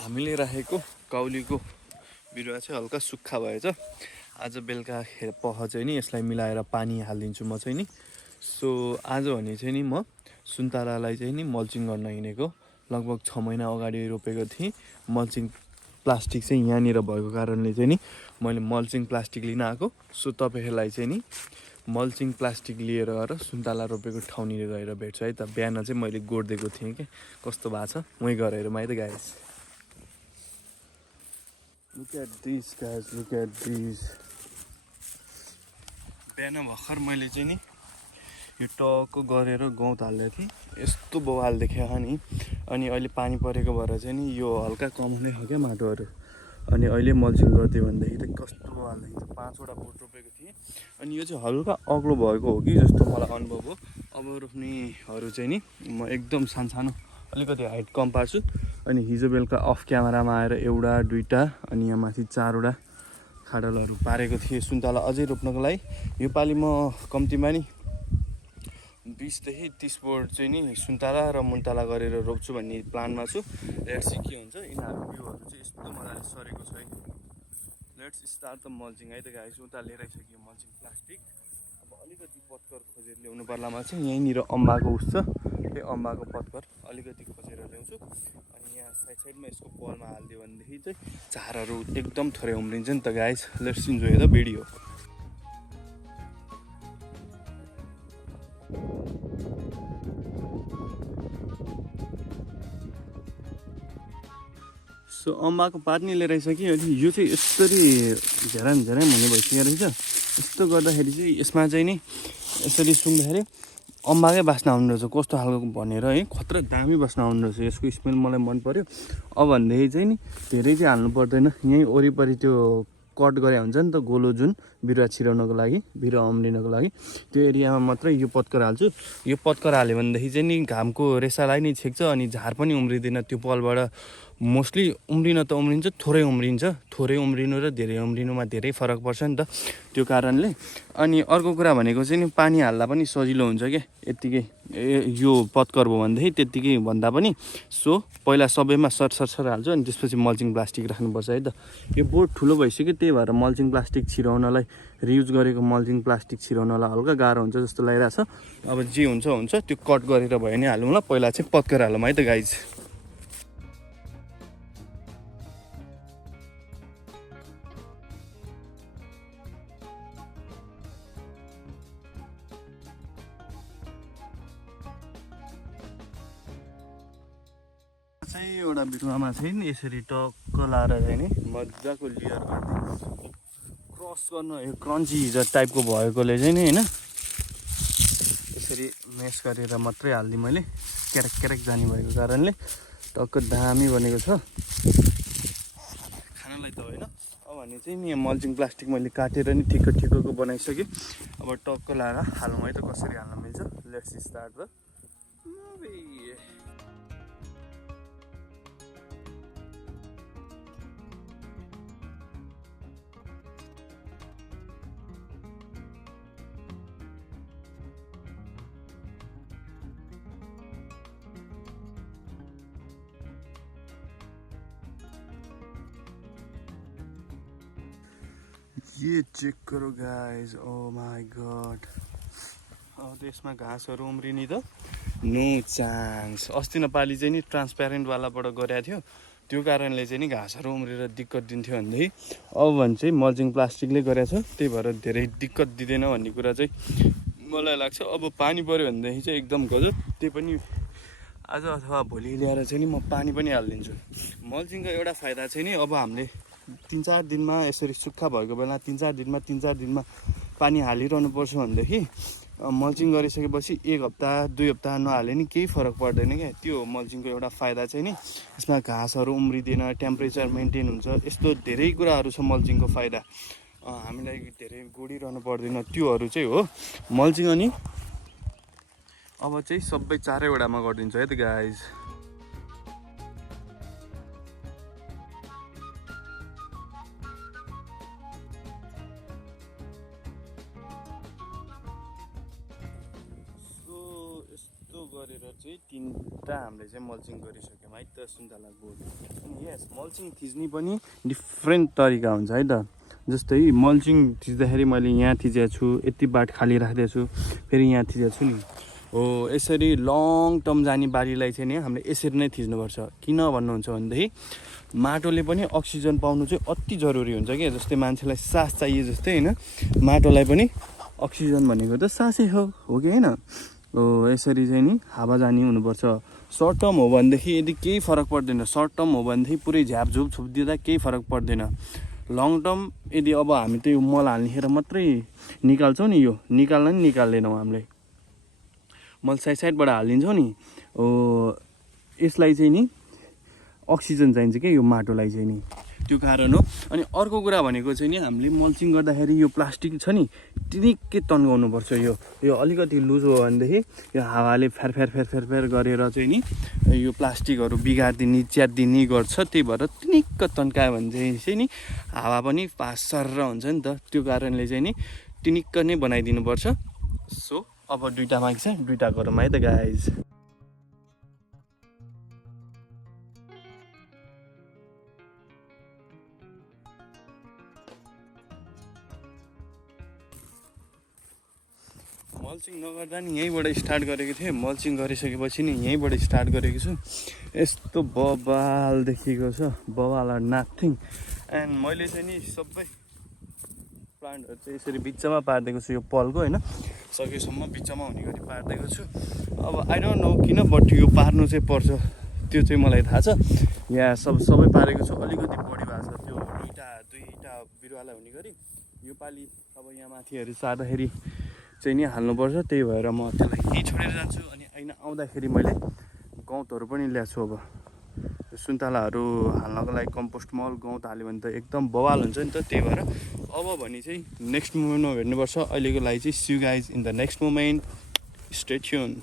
हामीले राखेको काउलीको बिरुवा चाहिँ हल्का सुक्खा भएछ। आज बेलुका पख चाहिँ नि यसलाई मिलाएर पानी हालिदिन्छु म चाहिँ नि। सो आज भने चाहिँ नि म सुन्तलालाई चाहिँ नि मल्चिङ गर्न हिँडेको। लगभग 6 महिना अगाडि रोपेको थिएँ। मल्चिङ प्लास्टिक चाहिँ यहाँनिर भएको कारणले चाहिँ नि मैले मल्चिङ प्लास्टिक लिन आएको। सो तपाईँहरूलाई चाहिँ नि मल्चिङ प्लास्टिक लिएर गएर सुन्तला रोपेको ठाउँनिर गएर भेट्छु है त। बिहान चाहिँ मैले गोड्दिएको थिएँ कि कस्तो भएको छ वहीँ गएर हेरौँ है त guys. Look at this guys, look at this. बिहान भर्खर मैले चाहिँ नि यो टक्क गरेर गहुँत हाल्दै थिएँ। यस्तो बवाल देखेको नि। अनि अहिले पानी परेको भएर चाहिँ नि यो हल्का कमाउने हो क्या माटोहरू। अनि अहिले मल्चिङ गरिदियो भनेदेखि त कस्तो बवाल देखिन्छ। 5वटा बोट रोपेको थिएँ। अनि यो चाहिँ हल्का अग्लो भएको हो कि जस्तो मलाई अनुभव हो। अब रोप्नेहरू चाहिँ नि म एकदम सानो अलिकति हाइट कम पार्छु। अनि हिजो बेलुका अफ क्यामेरामा आएर एउटा दुईटा अनि यहाँ माथि 4वटा खाडलहरू पारेको थिएँ सुन्तला अझै रोप्नको लागि। योपालि म कम्तीमा नि 20 देखि 30 बोट चाहिँ नि सुन्तला र मुन्तला गरेर रोप्छु भन्ने प्लानमा छु। लेट्स सी के हुन्छ। यिनीहरूको बिउहरू चाहिँ यस्तो मजाले सरेको छ है। लेट्स स्टार्ट द मल्चिङ है त गाइस। उता लिएर आइसक्यो मल्चिङ प्लास्टिक। अब अलिकति पत्कर खोजेर ल्याउनु पर्लामा चाहिँ यहीँनिर अम्बाको उस छ। त्यही अम्बाको पत्कर अलिकति खोजेर ल्याउँछु। अनि यहाँ साइडमा यसको बलमा हालिदियो भनेदेखि चाहिँ झारहरू एकदम थोरै उम्रिन्छ नि त guys. Let's enjoy the video. So अम्बाको पात नि लिएर आइसक्यो। अनि यो चाहिँ यसरी झेराम हुने भइसकेको रहेछ। यस्तो गर्दाखेरि चाहिँ यसमा चाहिँ नि यसरी सुँग्दाखेरि अम्बाकै बास्ना आउनु रहेछ। कस्तो खालको भनेर है खतरा दामी बास्ना आउनु रहेछ। यसको स्मेल मलाई मन पर्यो। अब भनेदेखि चाहिँ नि धेरै चाहिँ हाल्नु पर्दैन। यहीँ वरिपरि त्यो कट गरे हुन्छ नि त गोलो जुन बिरुवा छिराउनको लागि बिरुवा उम्रिनको लागि त्यो एरियामा मात्रै यो पत्कर हाल्छु। यो पत्कर हाल्यो भनेदेखि चाहिँ नि घामको रेसालाई नि छेक्छ अनि झार पनि उम्रिँदैन। त्यो पलबाट मोस्टली उम्रिन त उम्रिन्छ थोरै उम्रिन्छ। थोरै उम्रिनु र धेरै उम्रिनुमा धेरै फरक पर्छ नि त त्यो कारणले। अनि अर्को कुरा भनेको चाहिँ नि पानी हाल्दा पनि सजिलो हुन्छ क्या यत्तिकै यो पत्कर भयो भनेदेखि त्यत्तिकै भन्दा पनि। सो पहिला सबैमा सर हाल्छु अनि त्यसपछि मल्चिङ प्लास्टिक राख्नुपर्छ है त। यो बोट ठुलो भइसक्यो त्यही भएर मल्चिङ प्लास्टिक छिराउनलाई रियुज गरेको मल्चिङ प्लास्टिक छिराउनलाई हल्का गाह्रो हुन्छ जस्तो लागिरहेछ। अब जे हुन्छ त्यो कट गरेर भयो नि हालौँ ल। पहिला चाहिँ पत्कर हालौँ है त गाइज। चाहिँ एउटा बिरुवामा चाहिँ नि यसरी टक्क लाएर चाहिँ नि मजाको लेयर गरिदिनु। क्रस गर्नु यो क्रन्ची टाइपको भएकोले चाहिँ नि होइन यसरी मेस गरेर मात्रै हालिदिएँ मैले। क्यारेक जाने भएको कारणले टक्क दामी बनेको छ खानलाई त होइन। अब भने चाहिँ नि मल्चिङ प्लास्टिक मैले काटेर नि ठिक्कको बनाइसकेँ। अब टक्क लाएर हालौँ है त कसरी हाल्न मिल्छ। Let's start the movie. ये चेक करो गाइज। Oh my God. अब त यसमा घाँसहरू उम्रिने त नो चान्स। अस्ति नपालि चाहिँ नि ट्रान्सप्यारेन्टवालाबाट गरेको थियो त्यो कारणले चाहिँ नि घाँसहरू उम्रेर दिक्कत दिन्थ्यो भनेदेखि अब भने चाहिँ मल्चिङ प्लास्टिकले गरेको छ त्यही भएर धेरै दिक्कत दिँदैन भन्ने कुरा चाहिँ मलाई लाग्छ। अब पानी पऱ्यो भनेदेखि चाहिँ एकदम गजब। त्यही पनि आज अथवा भोलि ल्याएर चाहिँ नि म पानी पनि हालिदिन्छु। मल्चिङको एउटा फाइदा चाहिँ नि अब हामीले 3-4 दिनमा यसरी सुक्खा भएको बेला 3-4 दिनमा पानी हालिरहनु पर्छ भनेदेखि मल्चिङ गरिसकेपछि 1 हप्ता 2 हप्ता नहाले नि केही फरक पर्दैन क्या। त्यो हो मल्चिङको एउटा फाइदा चाहिँ नि। यसमा घाँसहरू उम्रिँदैन, टेम्परेचर मेन्टेन हुन्छ। यस्तो धेरै कुराहरू छ मल्चिङको फाइदा। हामीलाई धेरै गोडिरहनु पर्दैन त्योहरू चाहिँ हो मल्चिङ। अनि अब चाहिँ सबै 4वटामा गरिदिन्छु है त गाइज। गरेर चाहिँ 3टा हामीले चाहिँ मल्चिङ गरिसक्यौँ व्हाइट त सुन्तला बोट। अनि यस मल्चिङ थिच्ने पनि डिफ्रेन्ट तरिका हुन्छ है त। जस्तै मल्चिङ थिच्दाखेरि मैले यहाँ थिचेको छु, यति बाट खाली राखिदिएको छु, फेरि यहाँ थिचेको छु नि हो। यसरी लङ टर्म जाने बारीलाई चाहिँ नि हामीले यसरी नै थिच्नुपर्छ। किन भन्नुहुन्छ भनेदेखि माटोले पनि अक्सिजन पाउनु चाहिँ अति जरुरी हुन्छ क्या। जस्तै मान्छेलाई सास चाहिए जस्तै होइन, माटोलाई पनि अक्सिजन भनेको त सासै हो कि होइन हो। यसरी चाहिँ नि हावा जाने हुनुपर्छ। सर्ट टर्म हो भनेदेखि यदि केही फरक पर्दैन, सर्ट टर्म हो भनेदेखि पुरै झ्यापझुप छुपिदिँदा केही फरक पर्दैन। लङ टर्म यदि अब हामी त यो मल हाल्नेखेर मात्रै निकाल्छौँ नि, यो निकाल्न नि निकाल्दैनौँ हामीले, मल साइडबाट हालिदिन्छौँ नि हो। यसलाई चाहिँ नि अक्सिजन चाहिन्छ क्या यो माटोलाई चाहिँ नि, त्यो कारण हो। अनि अर्को कुरा भनेको चाहिँ नि हामीले मल्चिङ गर्दाखेरि यो प्लास्टिक छ नि टिनिक्कै तन्काउनुपर्छ। यो अलिकति लुज हो भनेदेखि यो हावाले फेर गरेर चाहिँ नि यो प्लास्टिकहरू बिगारिदिने च्यातिदिने गर्छ। त्यही भएर टिनिक्क तन्कायो भने चाहिँ नि हावा पनि पास सर हुन्छ नि त। त्यो कारणले चाहिँ नि टिनिक्क नै बनाइदिनुपर्छ। सो अब दुइटा माग्छ, दुइटा गरौँ है त गाइज। मल्चिङ नगर्दा नि यहीँबाट स्टार्ट गरेको थिएँ, मल्चिङ गरिसकेपछि नि यहीँबाट स्टार्ट गरेको छु। यस्तो बवाल देखिएको छ, बवाल आर नाथिङ। एन्ड मैले चाहिँ नि सबै प्लान्टहरू चाहिँ यसरी बिचमा पारिदिएको छु, यो पलको होइन सकेसम्म बिचमा हुने गरी पारिदिएको छु। अब आई डोन्ट नो किन, बट यो पार्नु चाहिँ पर्छ, त्यो चाहिँ मलाई थाहा छ। यहाँ सबै पारेको छु, अलिकति बढी भएको छ त्यो दुईवटा बिरुवालाई हुने गरी। योपालि अब यहाँ माथिहरू सार्दाखेरि चाहिँ नि हाल्नुपर्छ। त्यही भएर म त्यसलाई यहीँ छोडेर जान्छु। अनि ऐना आउँदाखेरि मैले गौतहरू पनि ल्याएको छु। अब सुन्तलाहरू हाल्नको लागि कम्पोस्ट मल गौत हाल्यो भने त एकदम बवाल हुन्छ नि त। त्यही भएर अब भने चाहिँ नेक्स्ट मोमेन्टमा भेट्नुपर्छ। अहिलेको लागि चाहिँ see you guys in the next moment, stay tune.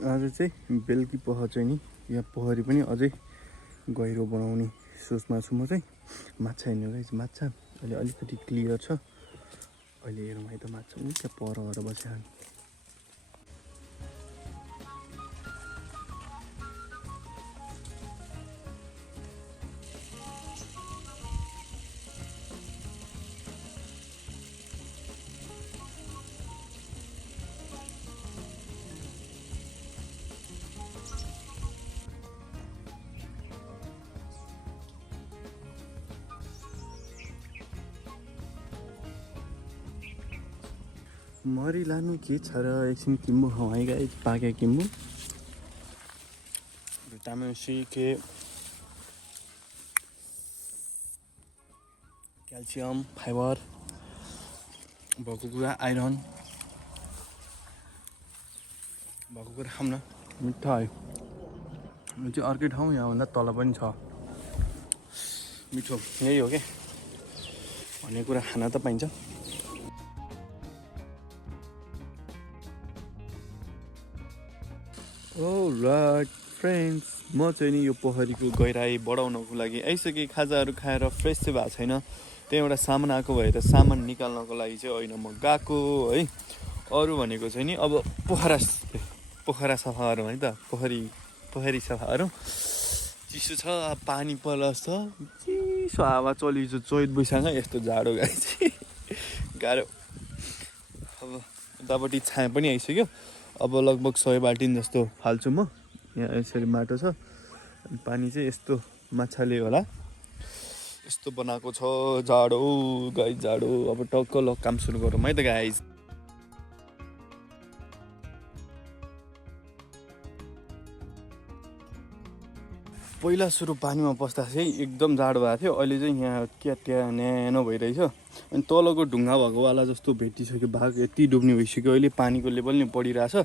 आज चाहिँ बेलुकी पख चाहिँ नि यहाँ पोखरी पनि अझै गहिरो बनाउने सोचमा छु म चाहिँ। माछा हेर्नु गाइस, माछा अहिले अलिकति क्लियर छ। अहिले हेरौँ है त माछा पनि त्यहाँ पर गएर बस्या। मरी लानु के छ र, एकछिन किम्बु खाउँ है पाके किम्बु भिटामिन सी के क्याल्सियम फाइबर भएको कुरा, आइरन भएको कुरा खाऊँ न। मिठो है यो चाहिँ। अर्कै ठाउँ यहाँभन्दा तल पनि छ मिठो, यही हो क्या भन्ने कुरा खान त पाइन्छ। अलराइट फ्रेन्ड्स, म चाहिँ नि यो पोखरीको गहिराई बढाउनको लागि आइसकेँ। खाजाहरू खाएर फ्रेस चाहिँ भएको छैन, त्यहाँ एउटा सामान आएको भए त सामान निकाल्नको लागि चाहिँ होइन म गएको है। अरू भनेको चाहिँ नि अब पोखरा सफा गरौँ है त। पोखरी सफा गरौँ। चिसो छ, पानी पलस छ, चिसो हावा चलिन्छ। चैत बैशाख यस्तो जाडो गाई चाहिँ गाह्रो। अब उतापट्टि छाया पनि आइसक्यो। अब लगभग 100 बाल्टिन जस्तो फाल्छु म। यहाँ यसरी माटो छ, पानी चाहिँ यस्तो माछाले होला यस्तो बनाएको छ। जाडो गाई जाडो। अब टक्क ल काम सुरु गरौँ है त गाइज। पहिला सुरु पानीमा पस्दा चाहिँ एकदम जाडो भएको थियो, अहिले चाहिँ यहाँ क्या न्यानो भइरहेछ। अनि तलको ढुङ्गा भएकोवाला जस्तो भेटिसक्यो, भाग यति डुब्ने भइसक्यो, अहिले पानीको लेभल नि बढिरहेछ।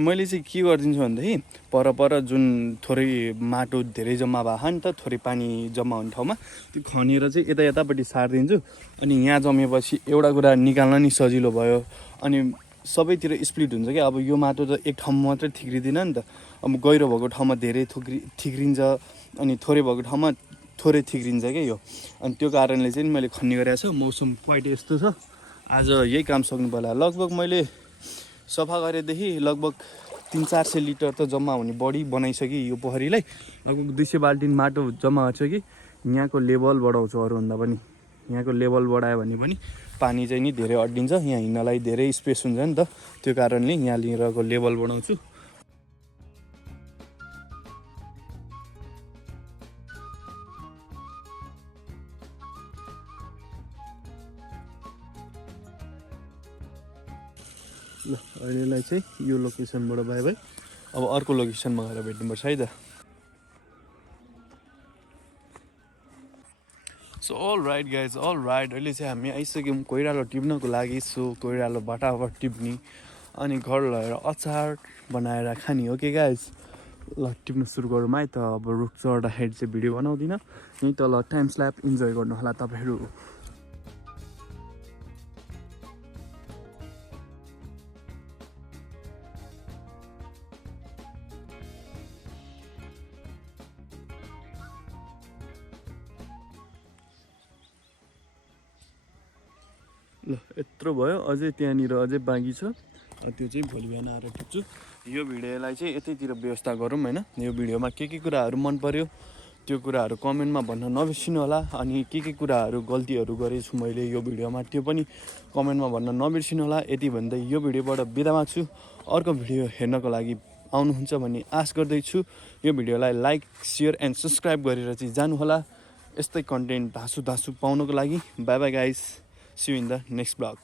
मैले चाहिँ के गरिदिन्छु भनेदेखि पर जुन थोरै माटो धेरै जम्मा भएको नि त, थोरै पानी जम्मा हुने ठाउँमा त्यो खनेर चाहिँ यतापट्टि सारिदिन्छु। अनि यहाँ जमेपछि एउटा कुरा निकाल्न नि सजिलो भयो, अनि सबैतिर स्प्लिट हुन्छ क्या। अब यो माटो त एक ठाउँमा मात्रै थिक्रिँदैन नि त, अब गहिरो भएको ठाउँमा धेरै थिक्रिन्छ, अनि थोरै भएको ठाउँमा थोरै थिक्रिन्छ क्या यो। अनि त्यो कारणले चाहिँ मैले खन्ने गरेको छु। मौसम क्वाइट यस्तो छ, आज यही काम सक्नु पर्ला। लगभग मैले सफा गरेदेखि लगभग 300-400 लिटर त जम्मा हुने बढी बनाइसकेँ यो पोखरीलाई। लगभग 200 बाल्टिन माटो जम्मा भएको छ कि यहाँको लेभल बढाउँछु अरूभन्दा पनि। यहाँको लेभल बढायो भने पनि पानी चाहिँ नि धेरै अड्डिन्छ, यहाँ हिँड्नलाई धेरै स्पेस हुन्छ नि त, त्यो कारणले यहाँ लिरको लेभल बढाउँछु। ल अहिलेलाई चाहिँ यो लोकेसनबाट बाई बाई। अब अर्को लोकेसनमा गएर भेट्नुपर्छ है त। So all right guys, all right, अहिले चाहिँ हामी आइसक्यौँ कोइरालो टिप्नको लागि। सो कोइरालो बटाबट टिप्ने अनि घर लगेर अचार बनाएर खाने हो कि गाइज। ल टिप्न सुरु गरौँ है त। अब रुख चढ्दाखेरि चाहिँ भिडियो बनाउँदिनँ, यहीँ तल टाइम स्ल्याप इन्जोय गर्नु होला तपाईँहरू। ल यत्रो भयो, अझै त्यहाँनिर अझै बाँकी छ, त्यो चाहिँ भोलि बिहान आएर टिप्छु। यो भिडियोलाई चाहिँ यतैतिर व्यवस्था गरौँ होइन। यो भिडियोमा के कुराहरू मन पर्यो त्यो कुराहरू कमेन्टमा भन्न नबिर्सिनु होला। अनि के कुराहरू गल्तीहरू गरेछु मैले यो भिडियोमा त्यो पनि कमेन्टमा भन्न नबिर्सिनु होला। यति भन्दै यो भिडियोबाट बिदा माग्छु। अर्को भिडियो हेर्नको लागि आउनुहुन्छ भन्ने आश गर्दैछु। यो भिडियोलाई लाइक, सेयर एन्ड सब्सक्राइब गरेर चाहिँ जानुहोला यस्तै कन्टेन्ट धाँसु पाउनको लागि। Bye bye guys, see you in the next blog.